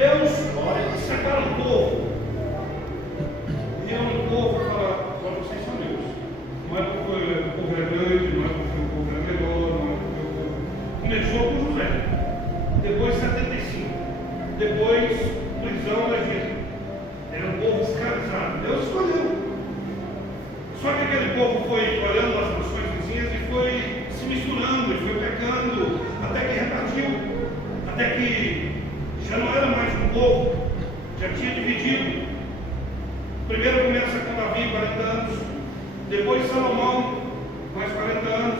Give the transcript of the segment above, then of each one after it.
Deus separa um povo, reúne um povo e fala: agora vocês são meus. Não é porque o povo era grande, não é porque o povo era menor, não é porque o povo. Começou com José, depois 75, depois prisão no Egito. Era um povo escravizado. Deus escolheu. Só que aquele povo foi olhando as nações vizinhas e foi se misturando, e foi pecando, até que repartiu, até que já não era mais um povo, já tinha dividido. Primeiro começa com Davi, 40 anos, depois Salomão, mais 40 anos,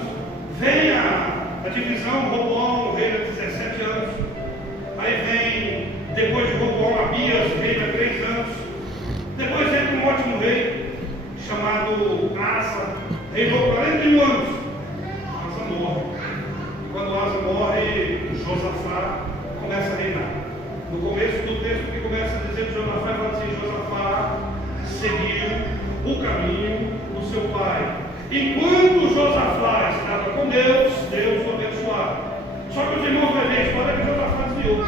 vem a divisão, Roboão, reina 17 anos, aí vem, depois de Roboão, Abias, reina 3 anos, depois entra um ótimo rei, chamado Asa, reinou 41 anos. Asa morre. E quando Asa morre, Josafá começa a reinar. No começo do texto que começa a dizer que Josafá fala assim: Josafá seguiu o caminho do seu pai. Enquanto Josafá estava com Deus, Deus o abençoava. Só que os irmãos vão ver a história que Josafá desviou.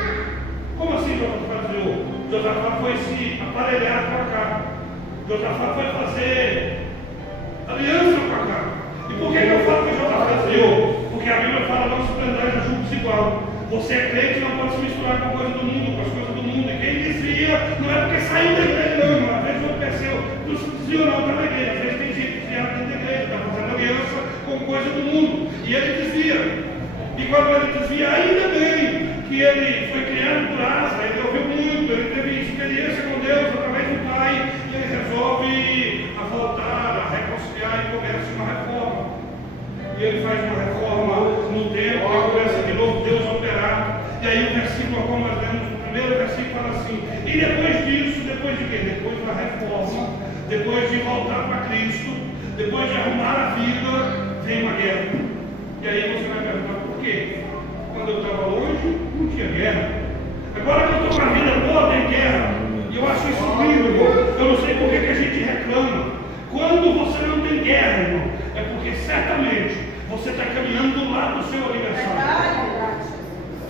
Como assim Josafá desviou? Josafá foi se aparelhar com Acabe. Josafá foi fazer aliança com Acabe. E por que eu falo que Josafá desviou? Porque a Bíblia fala: não se prendais a julgo desigual. Você é crente, não pode se misturar com a coisa do mundo, com as coisas do mundo. E quem desvia não é porque saiu da igreja, não. Às vezes não percebeu, não se desviou não para a igreja. Às vezes tem gente desviada dentro da igreja, está fazendo aliança com coisa do mundo. E ele desvia. E quando ele desvia, ainda bem que ele foi criado por Asa, ele ouviu muito, ele teve experiência com Deus através do pai, e ele resolve a voltar, a reconciliar e começa uma reforma. E ele faz uma reforma no tempo, e começa de novo Deus operar. E aí o versículo, como nós lemos, o primeiro versículo fala assim: e depois disso, depois de quê? Depois da reforma, depois de voltar para Cristo, depois de arrumar a vida, vem uma guerra. E aí você vai perguntar: por quê? Quando eu estava longe, não tinha guerra. Agora que eu estou com a vida boa, tem guerra. E eu acho isso incrível. Eu não sei por que a gente reclama. Quando você não tem guerra, irmão, é porque certamente você está caminhando do lado do seu aniversário.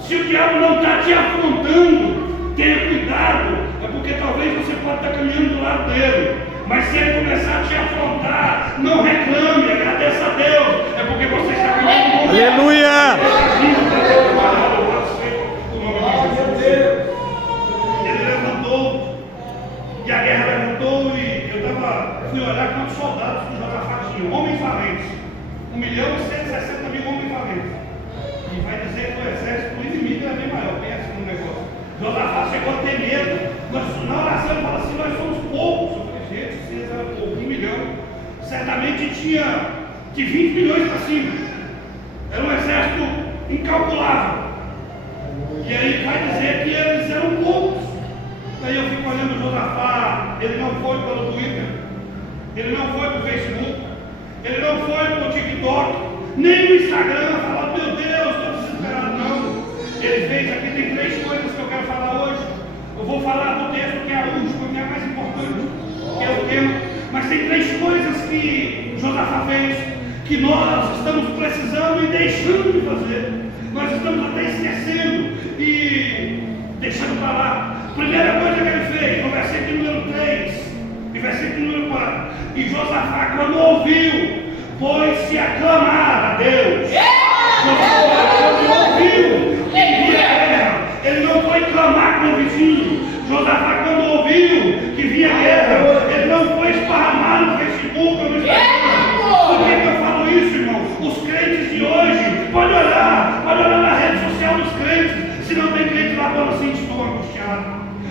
Se o diabo não está te afrontando, tenha cuidado. É porque talvez você pode estar caminhando do lado dele. Mas se ele começar a te afrontar, não reclame, agradeça a Deus. É porque você está caminhando do lado dele. Aleluia! Ele levantou, e a guerra levantou, e eu fui olhar quantos soldados que Josafá tinha, homens valentes, 1.160.000 homens valentes. E vai dizer que o exército inimigo era bem maior, pensa no negócio. Josafá chegou a ter medo. Na oração ele fala assim: nós somos poucos. Eu falei: gente, vocês eram poucos, 1 milhão. Certamente tinha de 20 milhões para cima. Era um exército incalculável. E aí vai dizer que eles eram poucos. Aí eu fico olhando o Josafá, ele não foi pelo Twitter, ele não foi pelo Facebook, ele não foi pelo TikTok, nem no Instagram, falar: meu Deus, estou desesperado. Não. Ele fez aqui, tem 3 coisas que eu quero falar hoje. Eu vou falar do texto que é a última, que é a mais importante, que é o tema. Mas tem 3 coisas que Josafá fez, que nós estamos precisando e deixando de fazer. Nós estamos até esquecendo e deixando para lá. Primeira coisa que ele fez, no versículo número 3 e versículo número 4: e Josafá, quando ouviu, pôs-se a clamar a Deus. Josafá, quando ouviu que vinha guerra, ele não foi clamar com o vizinho. Josafá, quando ouviu que vinha guerra, ele não foi esparramar no Facebook ou no Instagram. Por que eu falo isso, irmão? Os crentes de hoje, pode olhar na rede social dos crentes. Se não tem crente lá, fala assim: estou angustiado,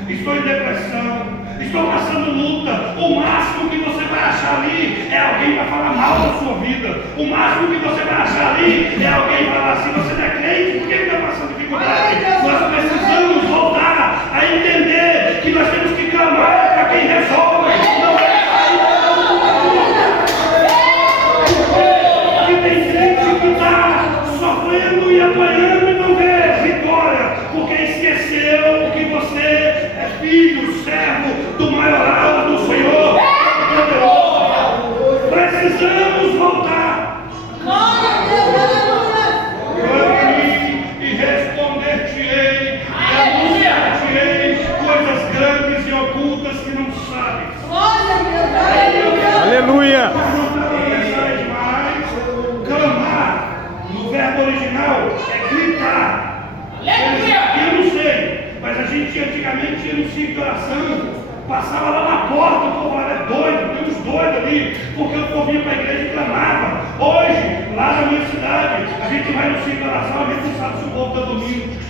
estou em depressão, estou passando luta. O máximo que você vai achar ali é alguém para falar mal da sua vida. O máximo que você vai achar ali é alguém para falar assim: você não é crente, por que está passando dificuldade? Nós precisamos voltar a entender que nós temos que clamar para quem resolve. Não é que tem gente que está sofrendo e apanhando e não vê vitória, porque esqueceu que você é filho, servo do maioral do Senhor. Precisamos voltar. Clame e responder-te-ei, e anunciar-te-ei ocultas que não sabem. Aleluia. Clamar, no verbo original, é gritar. Eu não sei, mas a gente antigamente ia no ciclo de oração, passava lá na porta, o povo era doido, tem uns doidos ali, porque o povo ia para a igreja e clamava. Hoje, lá na minha cidade, a gente vai no ciclo de oração, a gente não sabe se o povo está dormindo.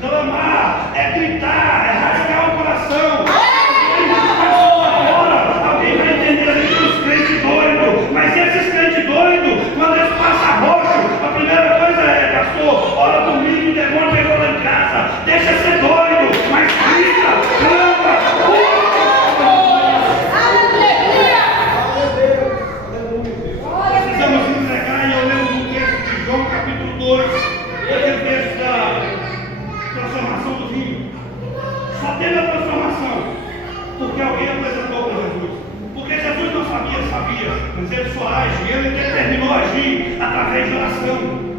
Clamar é gritar, é rasgar o coração. Agora, alguém vai entender ali que os crentes doidos, mas esses crentes doidos, quando eles passam roxo, a primeira coisa é, pastor, ora domingo, o demônio pegou lá em casa, deixa ser doido, mas grita, clama. Precisamos entregar, e eu lembro do texto de João capítulo 2, aquele texto da transformação do vinho. Só teve a transformação porque alguém apresentou para Jesus. Porque Jesus não sabia, mas ele só age, ele determinou agir através de oração.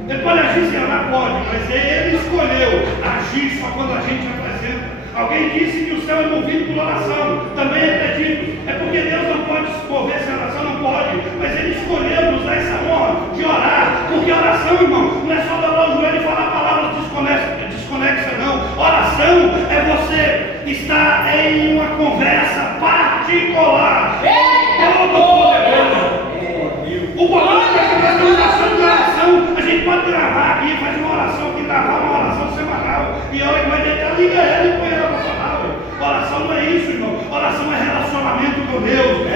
Ele pode agir sem orar, pode, mas ele escolheu agir só quando a gente apresenta. Alguém disse que o céu é movido por oração, também acredito. É porque Deus não pode se mover sem oração, não pode, mas ele escolheu nos dar essa honra de orar, porque oração, irmão, não é só dobrar o joelho e falar palavras desconexas, não. Oração é você estar em uma conversa particular. O problema é que nós estamos achando oração. A gente pode gravar aqui, faz uma oração aqui, gravar uma oração semanal, e a hora que vai deitar, liga ela e põe ela para falar. Oração não é isso, irmão. Oração é relacionamento com Deus.